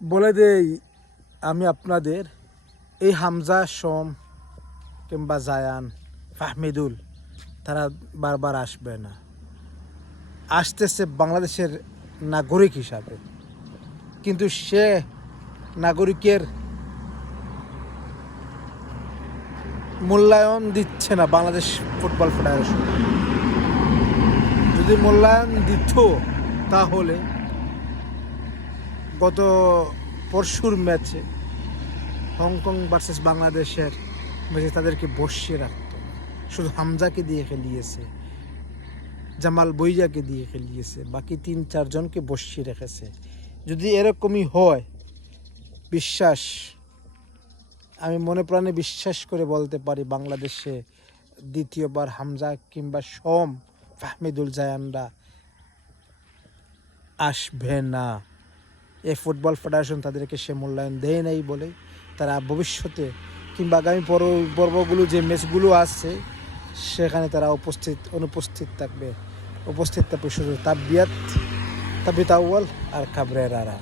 বলে দেই আমি আপনাদের, এই হামজা, সোম কিংবা জায়ান, ফাহমিদুল তারা বারবার আসবে না, আসতেছে বাংলাদেশের নাগরিক হিসাবে। কিন্তু সে নাগরিকের মূল্যায়ন দিচ্ছে না বাংলাদেশ ফুটবল ফেডারেশন। যদি মূল্যায়ন দিত তাহলে গত পরশুর ম্যাচে হংকং ভার্সেস বাংলাদেশের ম্যাচে তাদেরকে বসিয়ে রাখত। শুধু হামজাকে দিয়ে খেলিয়েছে, জামাল বইজাকে দিয়ে খেলিয়েছে, বাকি 3-4 জনকে বসিয়ে রেখেছে। যদি এরকমই হয়, বিশ্বাস, আমি মনে প্রাণে বিশ্বাস করে বলতে পারি বাংলাদেশে দ্বিতীয়বার হামজা কিংবা সোম, ফাহমিদুল, জায়ানরা আসবে না। এই ফুটবল ফেডারেশন তাদেরকে সে মূল্যায়ন দেয় নাই বলে তারা ভবিষ্যতে কিংবা আগামী পর্বগুলো যে ম্যাচগুলো আসছে সেখানে তারা অনুপস্থিত থাকবে। শুধু তাবিত আউয়াল আর কাবরেরারা।